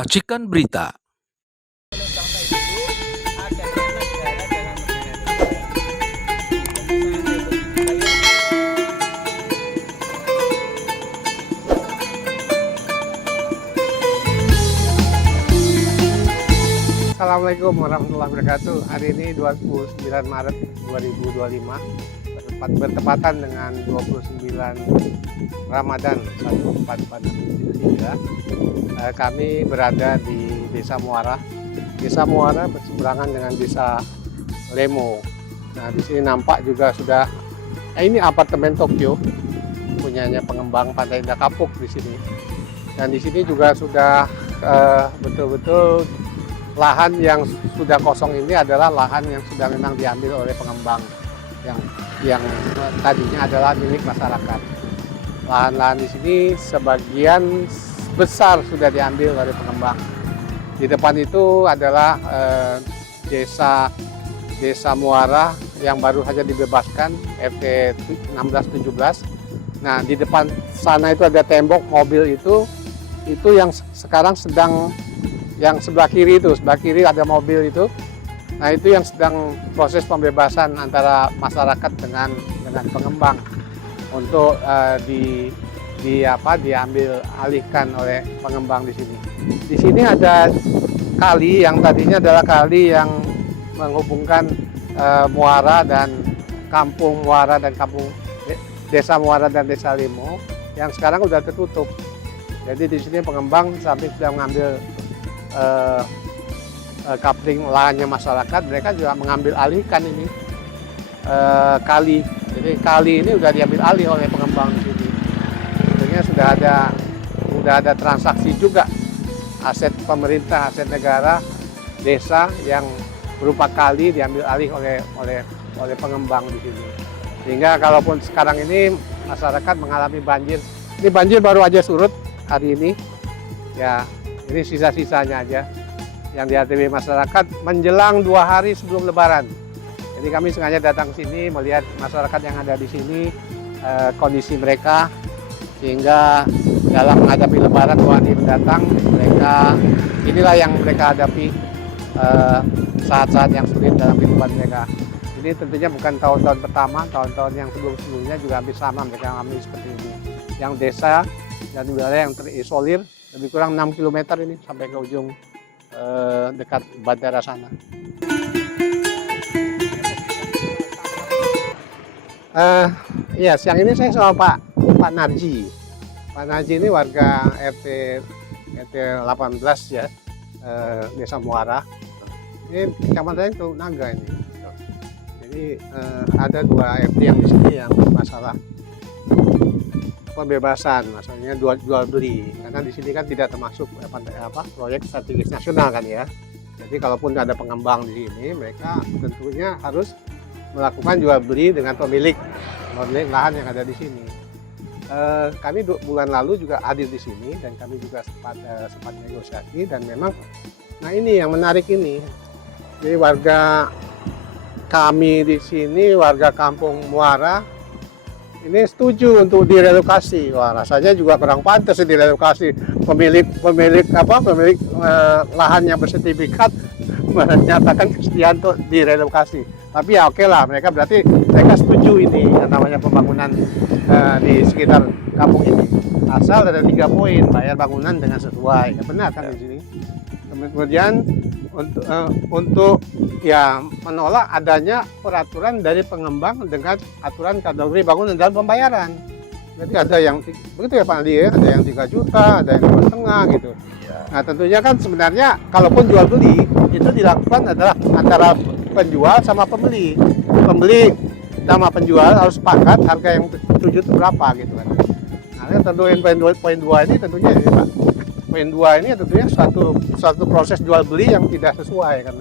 Racikan Berita. Assalamualaikum warahmatullahi wabarakatuh. Hari ini 29 Maret 2025 bertepatan dengan 29 Ramadan 1443. Kami berada di Desa Muara. Desa Muara berseberangan dengan Desa Lemo. Nah, di sini nampak juga sudah ini apartemen Tokyo punyanya pengembang Pantai Indah Kapuk di sini. Dan di sini juga sudah betul-betul lahan yang sudah kosong ini adalah lahan yang sudah memang diambil oleh pengembang yang tadinya adalah milik masyarakat. Lahan-lahan di sini sebagian besar sudah diambil oleh pengembang. Di depan itu adalah desa Muara yang baru saja dibebaskan RT 1617. Nah, di depan sana itu ada tembok mobil itu yang sekarang sedang yang sebelah kiri ada mobil itu. Nah, itu yang sedang proses pembebasan antara masyarakat dengan pengembang untuk diambil alihkan oleh pengembang di sini. Di sini ada kali yang tadinya adalah kali yang menghubungkan Muara dan Kampung Muara dan Desa Muara dan Desa Lemo yang sekarang sudah tertutup. Jadi di sini pengembang sampai sudah mengambil kapling lahannya masyarakat, mereka juga mengambil alihkan ini kali. Jadi kali ini sudah diambil alih oleh pengembang di sini. Tentunya sudah ada transaksi juga aset pemerintah, aset negara, desa yang berupa kali diambil alih oleh pengembang di sini. Sehingga kalaupun sekarang ini masyarakat mengalami banjir, ini banjir baru aja surut hari ini, ya. Ini sisa-sisanya aja yang dihadapi masyarakat menjelang 2 hari sebelum Lebaran. Jadi kami sengaja datang ke sini melihat masyarakat yang ada di sini, kondisi mereka, sehingga dalam menghadapi Lebaran 2 hari mendatang, inilah yang mereka hadapi saat-saat yang sulit dalam kehidupan mereka. Ini tentunya bukan tahun-tahun pertama, tahun-tahun yang sebelum-sebelumnya juga hampir sama mereka mengalami seperti ini. Yang desa dan wilayah yang terisolir lebih kurang 6 km ini sampai ke ujung dekat bandara sana. Iya, siang ini saya sama Pak Narji. Pak Narji ini warga RT 18 ya, Desa Muara. Ini kecamatan itu Naga ini. Jadi ada 2 RT yang di sini yang masalah pembebasan, maksudnya jual beli, karena di sini kan tidak termasuk proyek strategis nasional kan ya. Jadi kalaupun ada pengembang di sini, mereka tentunya harus melakukan jual beli dengan pemilik lahan yang ada di sini. Kami bulan lalu juga hadir di sini dan kami juga sempat negosiasi, dan memang, nah ini yang menarik ini. Jadi warga kami di sini, warga Kampung Muara, ini setuju untuk direlokasi. Wah, rasanya juga kurang pantas direlokasi. Pemilik lahan yang bersertifikat menyatakan kesediaan untuk direlokasi. Tapi ya oke lah, mereka setuju ini yang namanya pembangunan di sekitar kampung ini. Asal ada 3 poin, bayar bangunan dengan sesuai. Ya, benar kan di sini. Kemudian untuk ya menolak adanya peraturan dari pengembang dengan aturan kategori bangunan dalam pembayaran. Jadi ada yang begitu ya Pak Andi ya, ada yang 3 juta, ada yang 2,5 gitu. Nah, tentunya kan sebenarnya kalaupun jual beli itu dilakukan adalah antara penjual sama pembeli. Pembeli sama penjual harus sepakat harga yang dituju itu berapa gitu kan. Nah, tentuin poin 2 ini tentunya ya Pak. Poin 2 ini tentunya suatu proses jual beli yang tidak sesuai kan.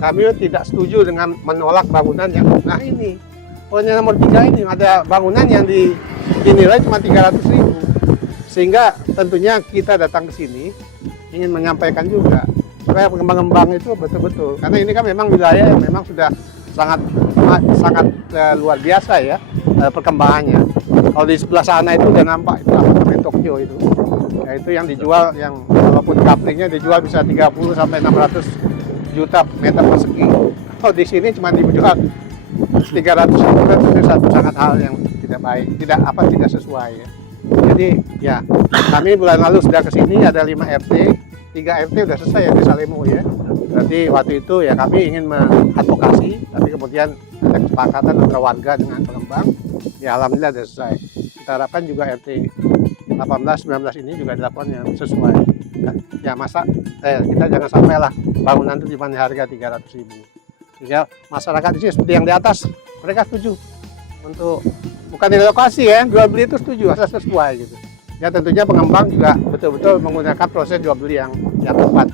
Kami tidak setuju dengan menolak bangunan yang ini. Poinnya nomor 3 ini ada bangunan yang dinilai cuma 300.000. Sehingga tentunya kita datang ke sini ingin menyampaikan juga supaya pengembang itu betul-betul, karena ini kan memang wilayah yang memang sudah sangat luar biasa ya perkembangannya. Kalau di sebelah sana itu udah nampak itu apartemen Tokyo itu. Ya itu yang dijual, yang walaupun kaplingnya dijual bisa 30 sampai 600 juta meter persegi. Oh di sini cuma dijual 300 meter, itu satu sangat hal yang tidak baik, tidak sesuai ya. Jadi ya kami bulan lalu sudah ke sini, ada 5 RT, 3 RT sudah selesai ya di Salemo ya. Berarti waktu itu ya kami ingin mengadvokasi, tapi kemudian ada kesepakatan antara warga dengan pengembang, ya alhamdulillah sudah selesai. Kita harapkan juga RT 18-19 ini juga dilakukan yang sesuai. Ya masa kita jangan sampai lah bangunan itu cuma harga 300.000. Sehingga masyarakat di sini seperti yang di atas, mereka setuju untuk bukan relokasi ya, jual beli itu setuju, asal sesuai gitu. Ya tentunya pengembang juga betul-betul menggunakan proses jual beli yang tepat.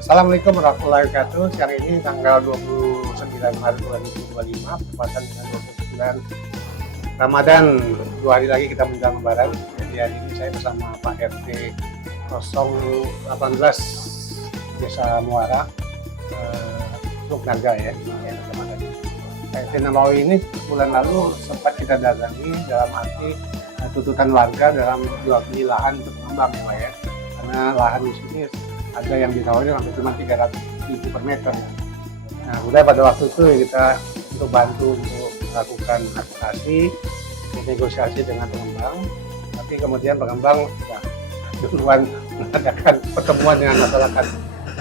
Assalamualaikum warahmatullahi wabarakatuh. Siang ini tanggal 29 Maret 2025, tepatan dengan 29 Ramadan. 2 hari lagi kita menjelang Lebaran. Jadi hari ini saya bersama Pak RT 018 Desa Muara, Teluk Naga ya. RT Nabawi ini bulan lalu sempat kita datangi dalam arti tuntutan warga dalam jual beli lahan untuk pengembang ya Pak ya. Karena lahan di sini ada yang ditawarin sampai cuma 300.000 per meter ya. Nah, udah pada waktu itu kita untuk bantu untuk melakukan advokasi, negosiasi dengan pengembang, tapi kemudian pengembang ya, duluan mengadakan pertemuan dengan masyarakat.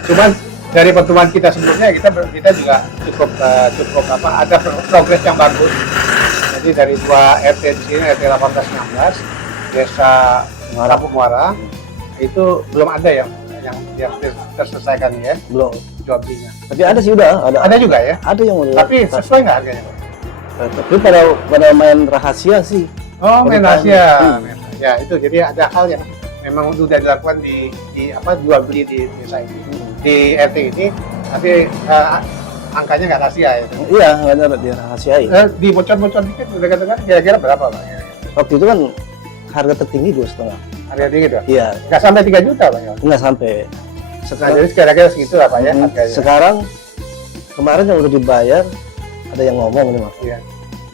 Cuman dari pertemuan kita sebelumnya kita juga cukup ada progres yang bagus. Jadi dari 2 RT di sini, RT 18-16 Desa Kampung Muara, itu belum ada yang terselesaikan ya, belum jual belinya. tapi ada sih, udah Ada juga ya, ada yang udah, tapi sesuai nggak harganya Pak? tapi pada main rahasia sih. Oh, main rahasia. Ya itu, jadi ada hal yang memang sudah dilakukan di jual beli di desa ini, di RT ini, tapi angkanya nggak rahasia ya. Iya, nggak ada dirahasiain. Di bocor-bocor dikit udah katakan kira-kira berapa Pak? Waktu itu kan harga tertinggi 2,5. Harga tinggi tuh? Iya, Nggak sampai 3 juta Pak ya? nggak sampai. Nah, jadi kira-kira segitu lah Pak ya harganya. Sekarang kemarin yang udah dibayar ada yang ngomong nih Mas. Iya.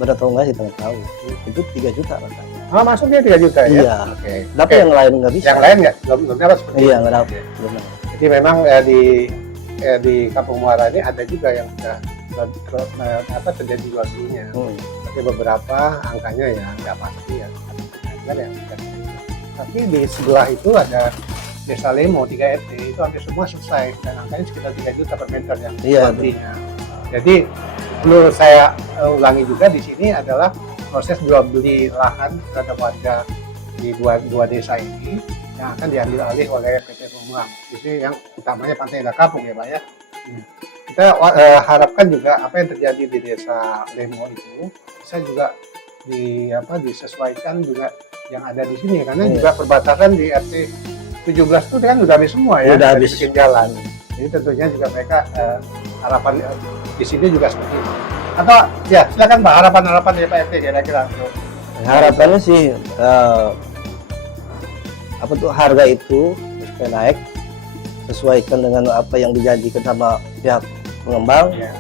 Benar atau enggak sih nggak tahu. Itu 3 juta katanya. Oh, maksudnya 3 juta ya? Iya. Oke. Tapi yang lain nggak bisa. Yang lain nggak? Belum dapat seperti Iya, itu? nggak dapat. Oke. Belum. Jadi memang di Kampung Muara ini ada juga yang sudah terjadi jual belinya. Tapi beberapa angkanya ya nggak pasti ya. Tapi di sebelah itu ada Desa Lemo 3 RT, itu hampir semua selesai dan angkanya sekitar 3 juta per meter yang Iya, jual belinya. Jadi perlu saya ulangi juga di sini adalah proses jual beli lahan terhadap warga di dua desa ini yang akan diambil alih oleh PT Pengembang. Di sini yang utamanya Pantai Indah Kapuk ya Pak ya. Kita harapkan juga apa yang terjadi di Desa Lemo itu bisa juga disesuaikan juga yang ada di sini karena juga perbatasan di RT 17 itu kan udah habis semua ya, udah habis bikin jalan. Jadi tentunya juga mereka harapan di sini juga seperti itu. Atau ya silakan Pak, harapan dari Pak RT kira-kira. Harapannya sih harga itu supaya naik, sesuaikan dengan apa yang dijanjikan sama pihak pengembang. Ya.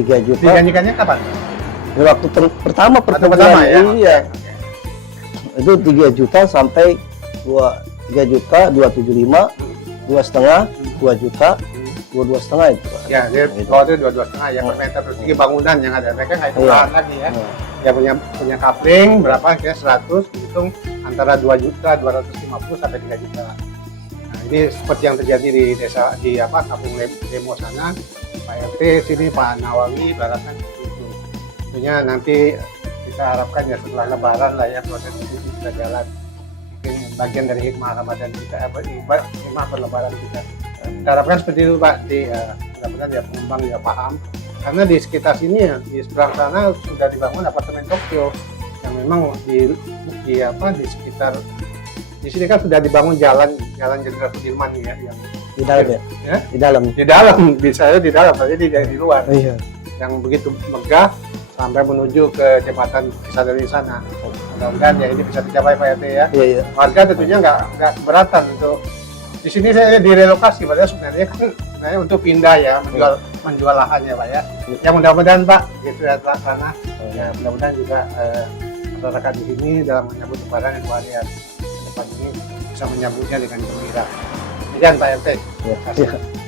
3 juta. Dijanjikannya kapan? Di waktu pertama ya. Iya. Itu 3 juta sampai 3 juta 275, 2,5, 2 juta, 22,5 itu Pak. Ya, dia Gitu. kalau itu 22,5 ya per meter persegi bangunan yang ada. Mereka nggak hitung lahan lagi ya. Ya punya kapling berapa kira 100, dihitung antara 2 juta 250 sampai 3 juta. Nah, ini seperti yang terjadi di desa Kampung Lemo sana, Pak RT sini Pak Nawawi barangkali itu. Tentunya nanti kita harapkan ya setelah Lebaran lah ya proses itu bisa jalan. Mungkin bagian dari hikmah Ramadan kita, hikmah berlebaran kita. Kita harapkan seperti itu Pak. Mudah-mudahan ya pengembang ya paham. Karena di sekitar sini ya, di seberang sana sudah dibangun apartemen Tokyo yang memang di sekitar di sini kan sudah dibangun jalan Jenderal Sudirman ya yang Di dalam ya? Di dalam. Di dalam, bisa di dalam, jadi di luar. Iya. Yang begitu megah sampai menuju ke jembatan Cisadane di sana. Mudah-mudahan ya ini bisa dicapai Pak RT ya. Iya. Warga tentunya nggak keberatan untuk Di sini saya direlokasi, padahal sebenarnya kan saya untuk pindah ya, menjual lahannya Pak ya. Yang mudah-mudahan Pak, gitu ya terlaksana. Ya mudah-mudahan juga masyarakat di sini dalam menyambut Lebaran yang luar biasa depan ini bisa menyambutnya dengan gembira. Demikian Pak RT. Ya. Terima kasih.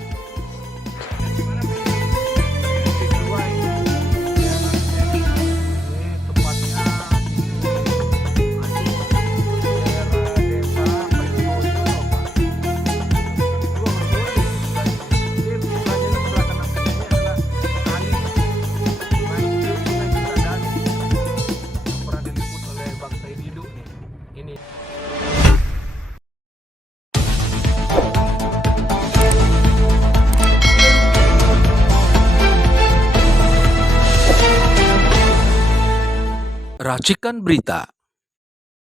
Racikan Berita